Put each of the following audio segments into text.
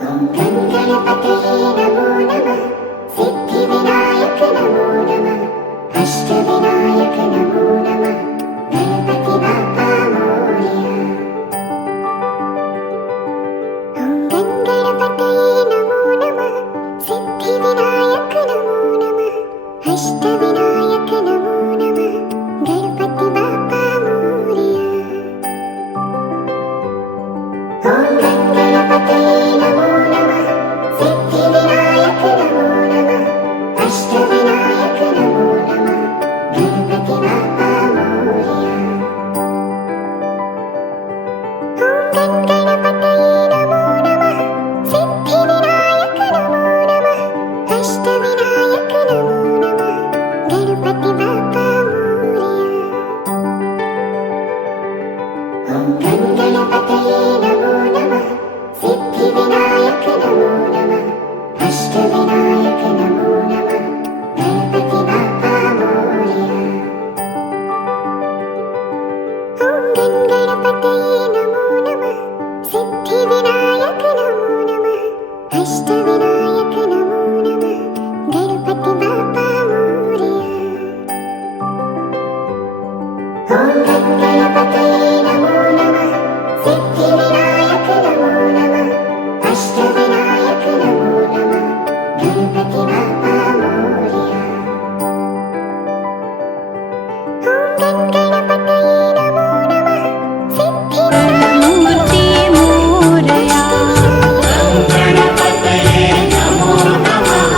ॐ गणपतये नमो नमः सिद्धिविनायक नमो नमः अष्टविनायक नमो नमः गणपति बाप्पा मोरया। ॐ गणपतये नमो नमः सिद्धिविनायक नमो नमः अष्टविनायक नमो नमः गणपति बाप्पा मोरया। ॐ गणपतये नमो नमः सिद्धिविनायक नमो नमः अष्टविनायक नमो नमः गणपति बाप्पा मोरया। ॐ गणपतये नमो नमः सिद्धिविनायक नमो नमः अष्टविनायक नमो नमः गणपति बाप्पा मोरया। ॐ गणपतये नमो नमः सिद्धिविनायक नमो नमः अष्टविनायक नमो नमः गणपति बाप्पा मोरया। ॐ गणपतये नमो नमः सिद्धिविनायक नमो नमः अष्टविनायक नमो नमः गणपति बाप्पा मोरया। ॐ गणपतये नमो नमः सिद्धिविनायक नमो नमः अष्टविनायक नमो नमः गणपति बाप्पा मोरया। ॐ गणपतये नमो नमः मूर्ति मोरया गणपतये नमो नमः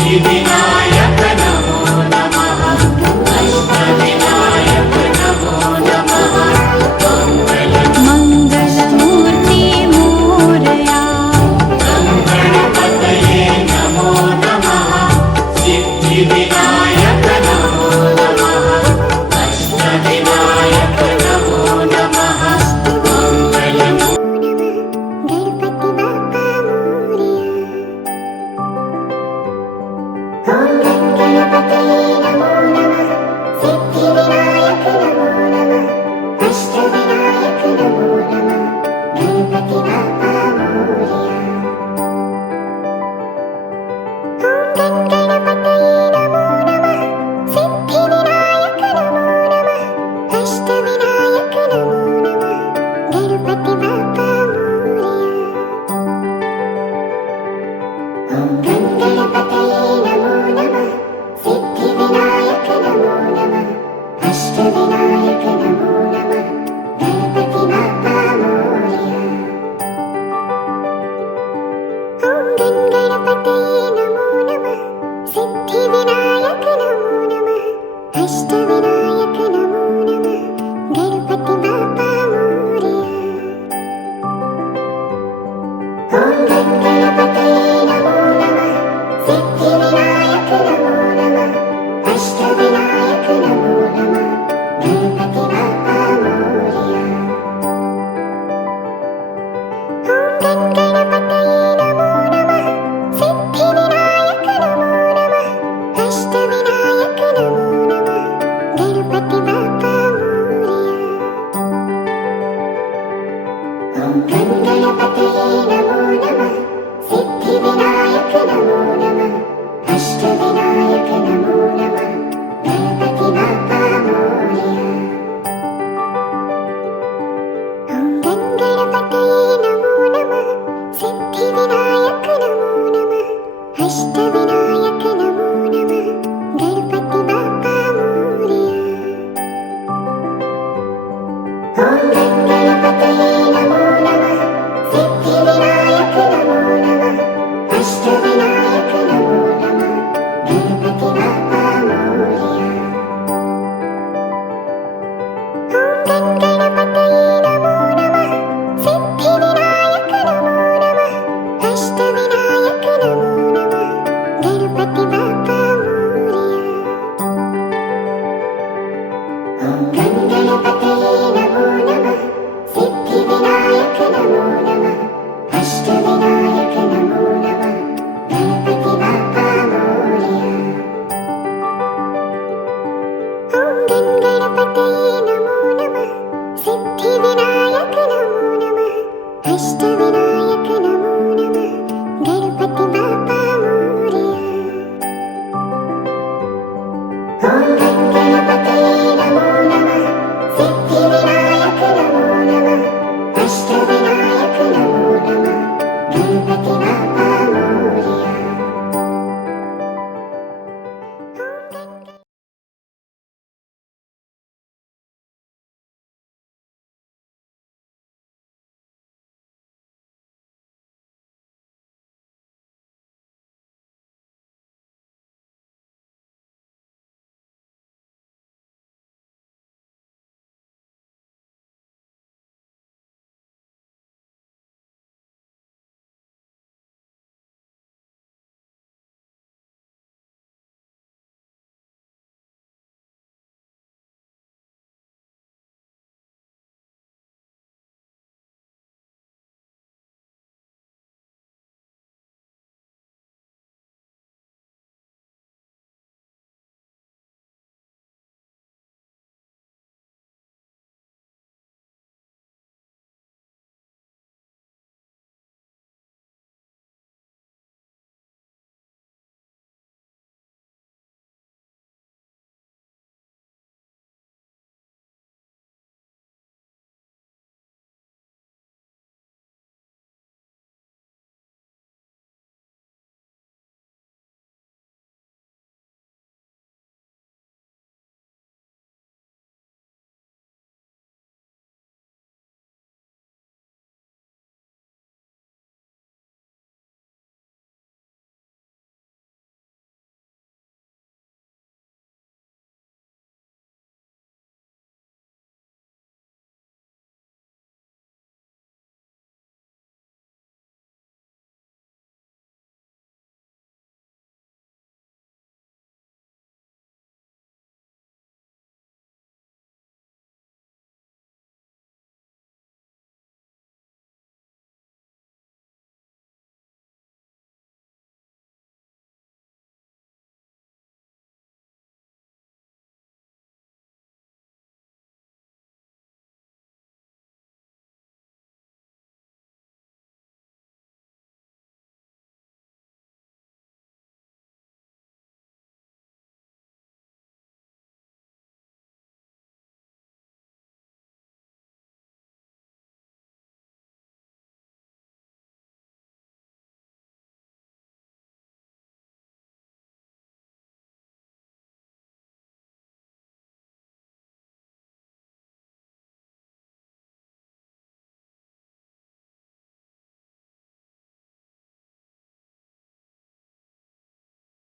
सिद्धिविनायक नमो नमः अष्टविनायक नमो नमः मङ्गलमूर्ति मोरया गणपतये नमो नमः सिद्धिविनायक नमो नमः अष्टविनायक नमो नमः गणपति बाप्पा मोरया। ॐ गणपतये नमो नमः सिद्धिविनायक नमो नमः अष्टविनायक नमो नमः गणपति बाप्पा मोरया। ॐ गणपतये नमो नमः सिद्धिविनायक नमो नमः अष्टविनायक नमो नमः गणपति बाप्पा मोरया। ॐ गणपतये नमो नमः सिद्धिविनायक नमो नमः अष्टविनायक नमो नमः गणपति बाप्पा मोरया। ॐ गणपतये नमो नमः सिद्धिविनायक नमो नमः अष्टविनायक नमो नमः गणपति बाप्पा मोरया। ॐ गणपतये नमो नमः सिद्धिविनायक नमो नमः अष्टविनायक नमो नमः गणपति बाप्पा मोरया। ॐ गणपतये नमो नमः सिद्धिविनायक नमो नमः अष्टविनायक नमो नमः गणपति बाप्पा मोरया। ॐ गणपतये नमो नमः सिद्धिविनायक नमो नमः अष्टविनायक नमो नमः गणपति बाप्पा मोरया। ॐ गणपतये नमो नमः सिद्धिविनायक नमो नमः अष्टविनायक नमो नमः गणपति बाप्पा मोरया। ॐ गणपतये नमो नमः सिद्धिविनायक नमो नमः अष्टविनायक नमो नमः गणपति बाप्पा मोरया। ॐ गणपतये नमो नमः सिद्धिविनायक नमो नमः अष्टविनायक नमो नमः गणपति बाप्पा मोरया। ॐ गणपतये नमो नमः सिद्धिविनायक नमो नमः अष्टविनायक नमो नमः गणपति बाप्पा मोरया। ॐ गणपतये नमो नमः सिद्धिविनायक नमो नमः अष्टविनायक